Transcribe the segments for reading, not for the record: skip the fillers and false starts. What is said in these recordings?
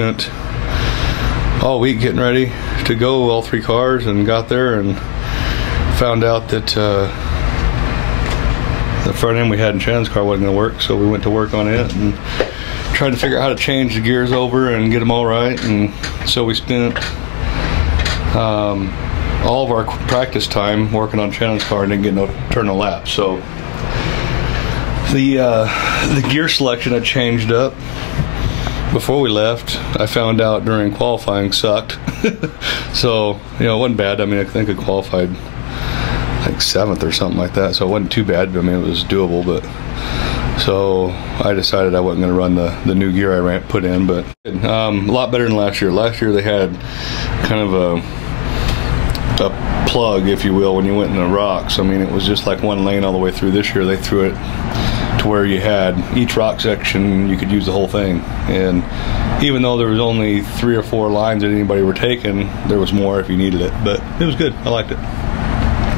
spent all week getting ready to go, all 3 cars, and got there and found out that the front end we had in Shannon's car wasn't going to work, so we went to work on it and tried to figure out how to change the gears over and get them all right. And so we spent all of our practice time working on Shannon's car and didn't get no turn no lap. So the gear selection had changed up before we left. I found out during qualifying sucked. So, you know, it wasn't bad. I mean, I think I qualified like 7th or something like that, so it wasn't too bad. I mean, it was doable. But so I decided I wasn't going to run the new gear I put in, but a lot better than last year. Last year they had kind of a plug, if you will, when you went in the rocks. I mean, it was just like one lane all the way through. This year they threw it to where you had each rock section, you could use the whole thing. And even though there was only 3 or 4 lines that anybody were taking, there was more if you needed it. But it was good. I liked it.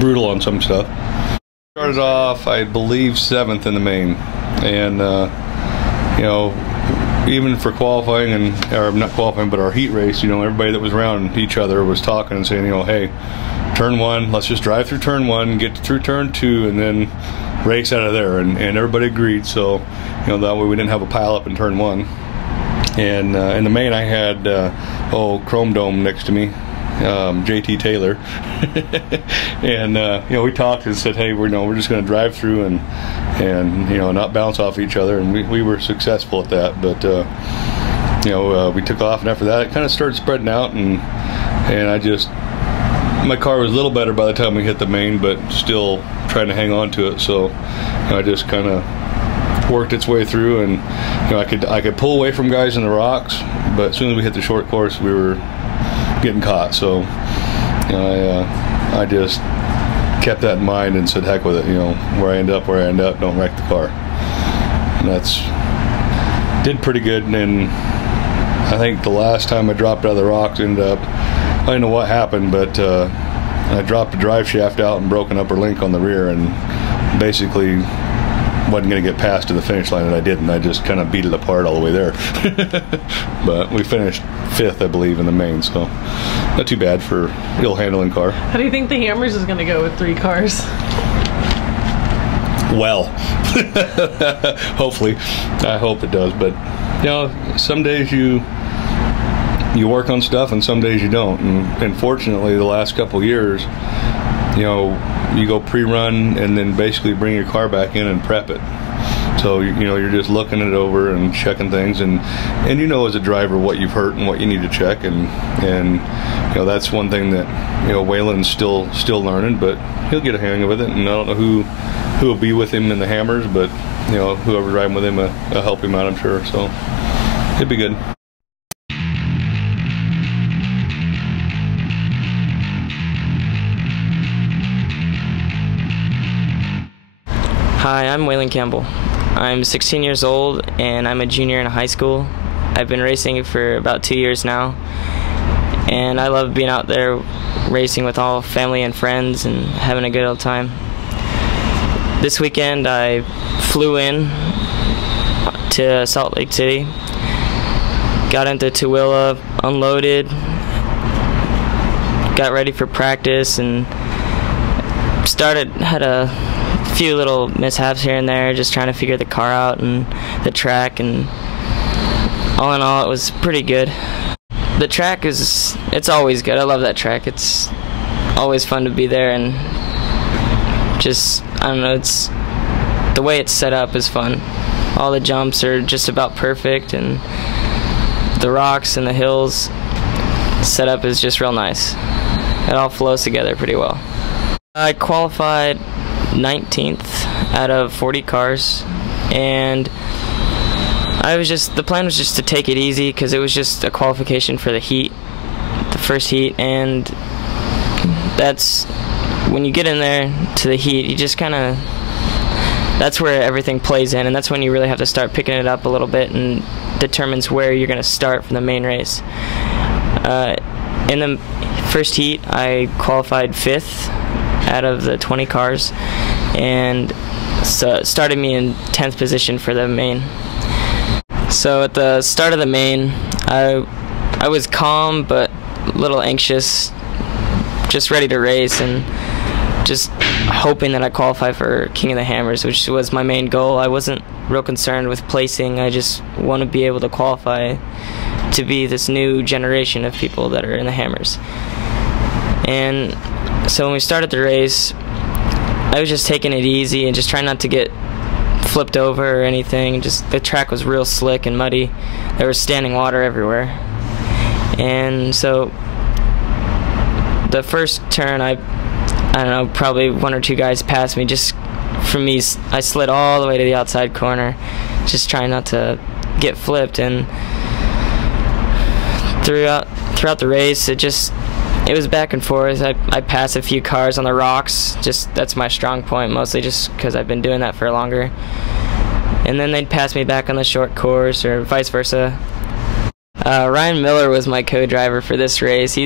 Brutal on some stuff. Started off, I believe, 7th in the main, and you know, even for qualifying or not qualifying, but our heat race, you know, everybody that was around each other was talking and saying, you know, hey, turn 1, let's just drive through turn 1, get through turn 2, and then race out of there. And everybody agreed. So, you know, that way we didn't have a pile up in turn 1. And in the main, I had Chrome Dome next to me, JT Taylor, and you know, we talked and said, hey, we're just going to drive through and you know, not bounce off each other, and we were successful at that. But you know, we took off, and after that it kind of started spreading out, and my car was a little better by the time we hit the main, but still trying to hang on to it. So you know, I just kind of worked its way through, and you know, I could pull away from guys in the rocks, but as soon as we hit the short course, we were getting caught. So you know, I just kept that in mind and said, heck with it. You know, where I end up, don't wreck the car. And did pretty good. And I think the last time I dropped out of the rocks ended up, I don't know what happened, but I dropped a drive shaft out and broke an upper link on the rear, and basically wasn't going to get past to the finish line, and I didn't. I just kind of beat it apart all the way there. But we finished 5th, I believe, in the main, so not too bad for ill handling car. How do you think the Hammers is going to go with 3 cars? Well, hopefully. I hope it does. But you know, some days you work on stuff and some days you don't. And fortunately, the last couple years, you know, you go pre-run and then basically bring your car back in and prep it. So you know, you're just looking it over and checking things, and you know, as a driver, what you've hurt and what you need to check, and you know, that's one thing that, you know, Wayland's still learning, but he'll get a hang of it. And I don't know who will be with him in the Hammers, but you know, whoever's riding with him will help him out, I'm sure. So it'll be good. Hi, I'm Wayland Campbell. I'm 16 years old and I'm a junior in high school. I've been racing for about 2 years now, and I love being out there racing with all family and friends and having a good old time. This weekend I flew in to Salt Lake City, got into Tooele, unloaded, got ready for practice, and had a few little mishaps here and there, just trying to figure the car out and the track, and all in all, it was pretty good. The track it's always good. I love that track. It's always fun to be there, and just, I don't know, it's the way it's set up is fun. All the jumps are just about perfect, and the rocks and the hills setup is just real nice. It all flows together pretty well. I qualified 19th out of 40 cars, and the plan was just to take it easy because it was just a qualification for the heat, the first heat, and that's when you get in there to the heat, you just kind of, that's where everything plays in, and that's when you really have to start picking it up a little bit and determines where you're going to start for the main race. In the first heat, I qualified 5th out of the 20 cars, and so it started me in 10th position for the main. So at the start of the main, I was calm but a little anxious, just ready to race and just hoping that I qualify for King of the Hammers, which was my main goal. I wasn't real concerned with placing. I just want to be able to qualify to be this new generation of people that are in the Hammers. And so when we started the race, I was just taking it easy and just trying not to get flipped over or anything. Just the track was real slick and muddy. There was standing water everywhere. And so the first turn, I don't know, probably one or two guys passed me. Just from me, I slid all the way to the outside corner, just trying not to get flipped. And throughout the race, it was back and forth. I passed a few cars on the rocks. Just that's my strong point, mostly just because I've been doing that for longer. And then they'd pass me back on the short course or vice versa. Ryan Miller was my co-driver for this race.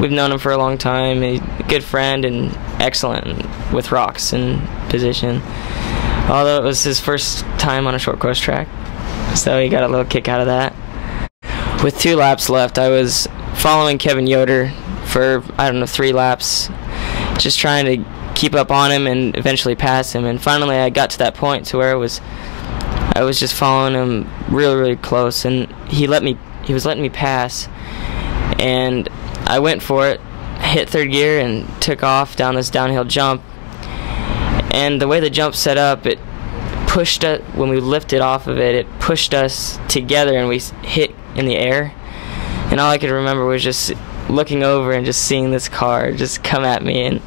We've known him for a long time. He's a good friend and excellent with rocks and position. Although it was his first time on a short course track, so he got a little kick out of that. With 2 laps left, I was following Kevin Yoder for, 3 laps, just trying to keep up on him and eventually pass him. And finally I got to that point to where I was just following him really, really close, and he was letting me pass, and I went for it, hit third gear, and took off down this downhill jump. And the way the jump set up, it pushed us, when we lifted off of it, it pushed us together and we hit in the air. And all I could remember was just looking over and just seeing this car just come at me, and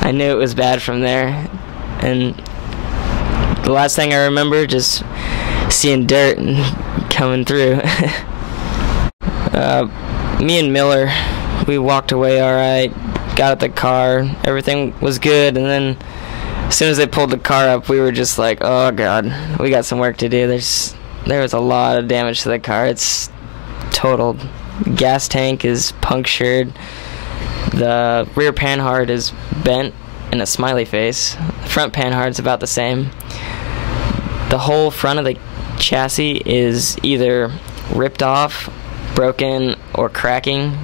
I knew it was bad from there. And the last thing I remember, just seeing dirt and coming through. Me and Miller, we walked away all right, got out the car, everything was good, and then as soon as they pulled the car up, we were just like, oh god, we got some work to do. There was a lot of damage to the car. It's totaled. Gas tank is punctured, the rear panhard is bent in a smiley face, the front panhard's about the same. The whole front of the chassis is either ripped off, broken, or cracking,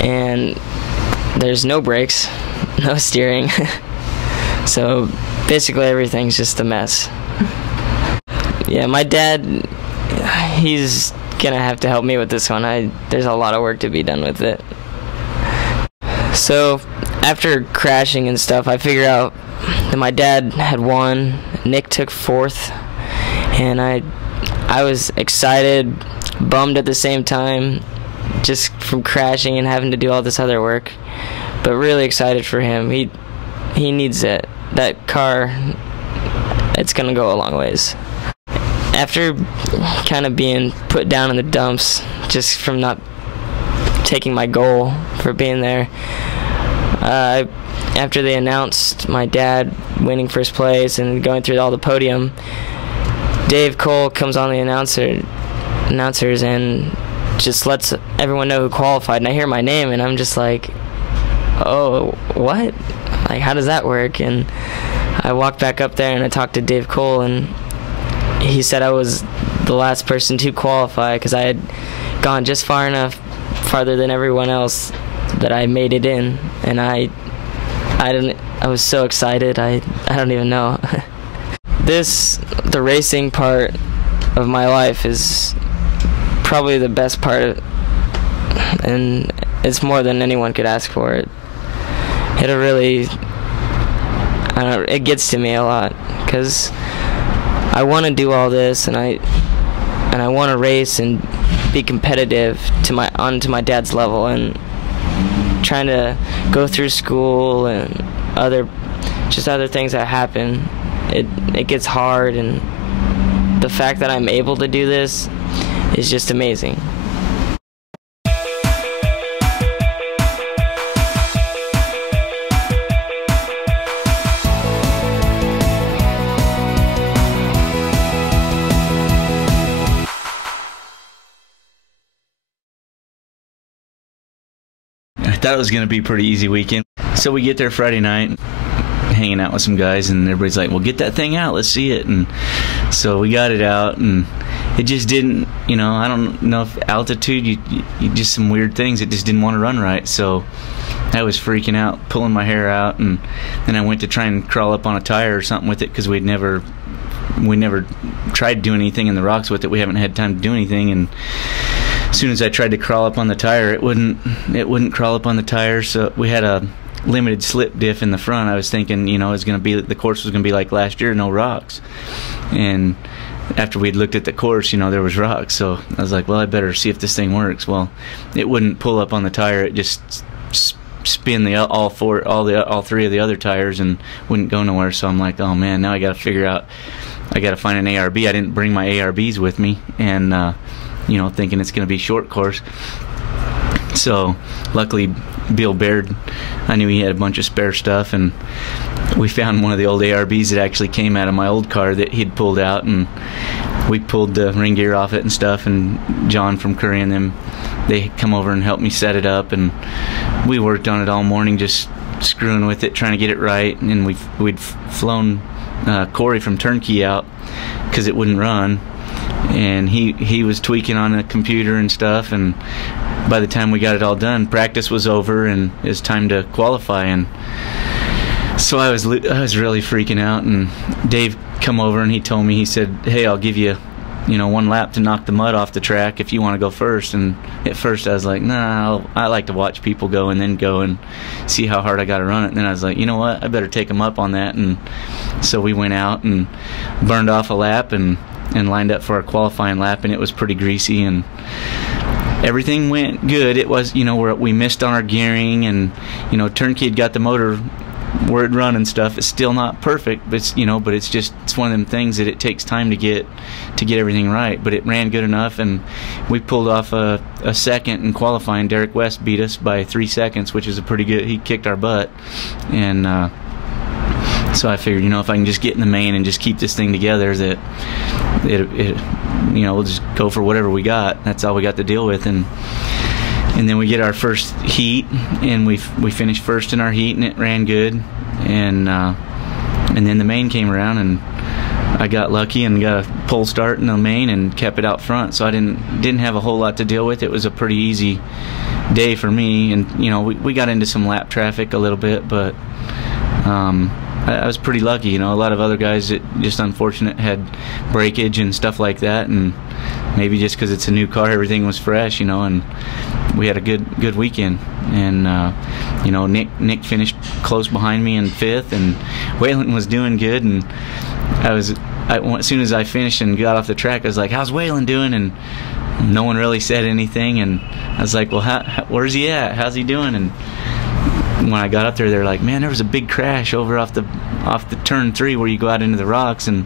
and there's no brakes, no steering. So basically everything's just a mess. Yeah, my dad, he's gonna have to help me with this one. There's a lot of work to be done with it. So after crashing and stuff, I figured out that my dad had won, Nick took 4th, and I was excited, bummed at the same time, just from crashing and having to do all this other work, but really excited for him. He needs it. That car, it's gonna go a long ways. After kind of being put down in the dumps just from not taking my goal for being there, after they announced my dad winning first place and going through all the podium, Dave Cole comes on the announcers and just lets everyone know who qualified, and I hear my name and I'm just like, oh, what? Like, how does that work? And I walked back up there and I talked to Dave Cole, and he said I was the last person to qualify because I had gone just farther than everyone else, that I made it in. And I was so excited, I don't even know. The racing part of my life is probably the best part, and it's more than anyone could ask for. It'll really, it gets to me a lot, because I want to do all this, and I want to race and be competitive onto my dad's level, and trying to go through school and other things that happen. It gets hard, and the fact that I'm able to do this is just amazing. I thought it was going to be a pretty easy weekend. So we get there Friday night, hanging out with some guys, and everybody's like, well, get that thing out, let's see it. And so we got it out, and it just didn't, you know, I don't know if altitude, you just some weird things. It just didn't want to run right. So I was freaking out, pulling my hair out, and then I went to try and crawl up on a tire or something with it, because we never tried doing anything in the rocks with it. We haven't had time to do anything, and as soon as I tried to crawl up on the tire, it wouldn't crawl up on the tire. So we had a limited slip diff in the front. I was thinking, you know, the course was gonna be like last year, no rocks. And after we'd looked at the course, you know, there was rocks. So I was like, well, I better see if this thing works. Well, it wouldn't pull up on the tire. It just spin all three of the other tires and wouldn't go nowhere. So I'm like, oh man, now I got to find an ARB. I didn't bring my ARBs with me, and you know, thinking it's going to be short course. So luckily Bill Baird, I knew he had a bunch of spare stuff, and we found one of the old ARBs that actually came out of my old car that he'd pulled out, and we pulled the ring gear off it and stuff, and John from Curry and them, they come over and helped me set it up, and we worked on it all morning, just screwing with it, trying to get it right. And we'd flown Corey from Turnkey out because it wouldn't run, and he was tweaking on the computer and stuff, and by the time we got it all done, practice was over and it was time to qualify. And so I was really freaking out, and Dave come over and he told me, he said, hey, I'll give you, you know, 1 lap to knock the mud off the track if you want to go first. And at first I was like, nah, I like to watch people go and then go and see how hard I got to run it. And then I was like, you know what, I better take them up on that. And so we went out and burned off a lap and lined up for our qualifying lap, and it was pretty greasy, and everything went good. It was, you know, we missed on our gearing, and, you know, Turnkey had got the motor where it run and stuff. It's still not perfect, but it's, you know, but it's one of them things that it takes time to get everything right. But it ran good enough, and we pulled off a second in qualifying. Derek West beat us by 3 seconds, which is a pretty good. He kicked our butt, and so I figured, you know, if I can just get in the main and just keep this thing together, that it you know, we'll just go for whatever we got. That's all we got to deal with. And then we get our first heat, and we finished first in our heat, and it ran good. And then the main came around, and I got lucky and got a pole start in the main and kept it out front. So I didn't have a whole lot to deal with. It was a pretty easy day for me. And, you know, we got into some lap traffic a little bit, but I was pretty lucky. You know, a lot of other guys that just unfortunate had breakage and stuff like that, and maybe just because it's a new car, everything was fresh, you know. And we had a good weekend. And you know, Nick finished close behind me in 5th, and Wayland was doing good. And as soon as I finished and got off the track, I was like, how's Wayland doing? And no one really said anything, and I was like, well, where's he at? How's he doing? And when I got up there, they're like, man, there was a big crash over off the turn 3 where you go out into the rocks. And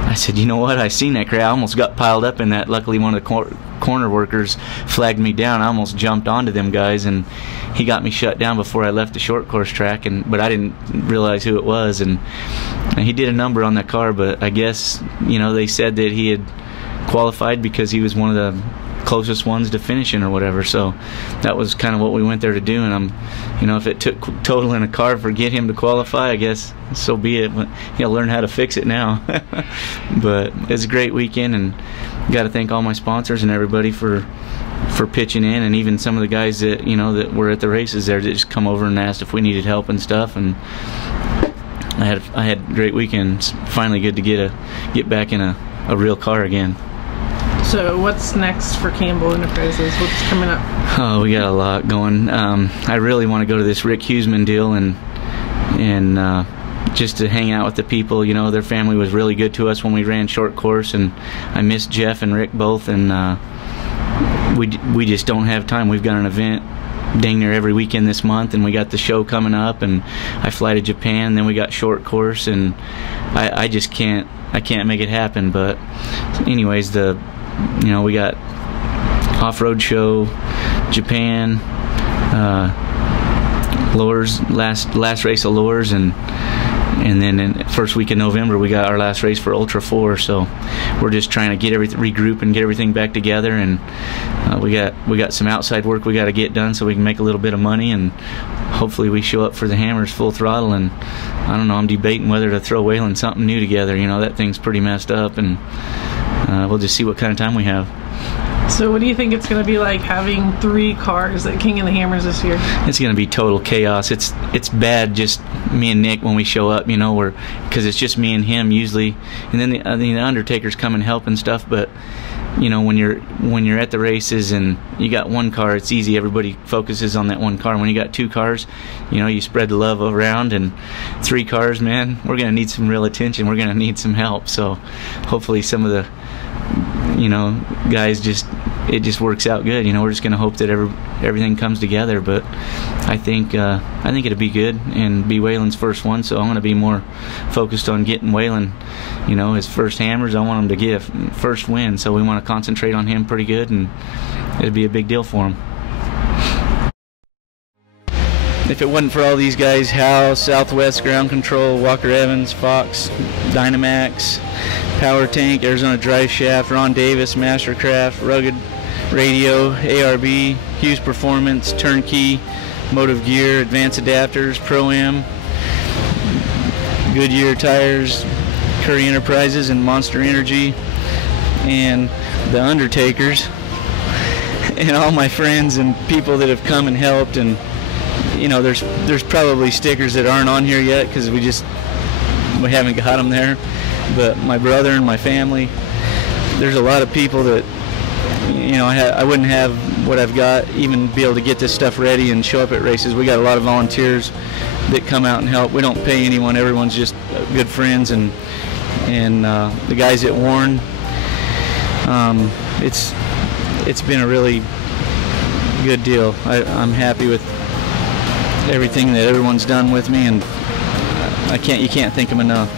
I said, you know what, I seen that crash. I almost got piled up in that. Luckily one of the corner workers flagged me down. I almost jumped onto them guys, and he got me shut down before I left the short course track. But I didn't realize who it was, and he did a number on that car. But I guess, you know, they said that he had qualified because he was one of the closest ones to finishing or whatever. So that was kind of what we went there to do. And you know, if it took totaling a car for get him to qualify, I guess so be it. But he'll learn how to fix it now. But it's a great weekend, and got to thank all my sponsors and everybody for pitching in, and even some of the guys that, you know, that were at the races there that just come over and asked if we needed help and stuff. And I had great weekends. Finally good to get back in a real car again. So what's next for Campbell Enterprises? What's coming up? Oh, we got a lot going. I really want to go to this Rick Huseman deal and just to hang out with the people. You know, their family was really good to us when we ran short course, and I miss Jeff and Rick both, and we just don't have time. We've got an event dang near every weekend this month, and we got the show coming up, and I fly to Japan, and then we got short course, and I just can't make it happen. But anyways, you know, we got off-road show, Japan, lures, last race of lures, and then in first week in November we got our last race for Ultra 4. So we're just trying to get regroup and get everything back together, and we got some outside work we got to get done so we can make a little bit of money, and hopefully we show up for the Hammers full throttle. And I don't know, I'm debating whether to throw Wayland something new together. You know, that thing's pretty messed up, and we'll just see what kind of time we have. So what do you think it's going to be like having 3 cars at King of the Hammers this year? It's going to be total chaos. It's bad just me and Nick when we show up, you know, because it's just me and him usually, and then the undertakers come and help and stuff. But you know, when you're at the races and you got 1 car, it's easy. Everybody focuses on that 1 car. When you got 2 cars, you know, you spread the love around. And 3 cars, man, we're going to need some real attention. We're going to need some help. So hopefully some of the, you know, guys it just works out good. You know, we're just going to hope that everything comes together. But I think it'll be good and be Wayland's first one. So I'm going to be more focused on getting Wayland, you know, his first hammers. I want him to get a first win. So we want to concentrate on him pretty good, and it'll be a big deal for him. If it wasn't for all these guys, Hal, Southwest Ground Control, Walker Evans, Fox, Dynamax, Power Tank, Arizona Drive Shaft, Ron Davis, Mastercraft, Rugged Radio, ARB, Hughes Performance, Turnkey, Motive Gear, Advanced Adapters, Pro-Am, Goodyear Tires, Curry Enterprises, and Monster Energy, and the Undertakers, and all my friends and people that have come and helped. And you know, there's probably stickers that aren't on here yet because we haven't got them there. But my brother and my family, there's a lot of people that, you know, I wouldn't have what I've got, even be able to get this stuff ready and show up at races. We got a lot of volunteers that come out and help. We don't pay anyone. Everyone's just good friends. And the guys at Warren, it's been a really good deal. I'm happy with everything that everyone's done with me, and you can't thank them enough.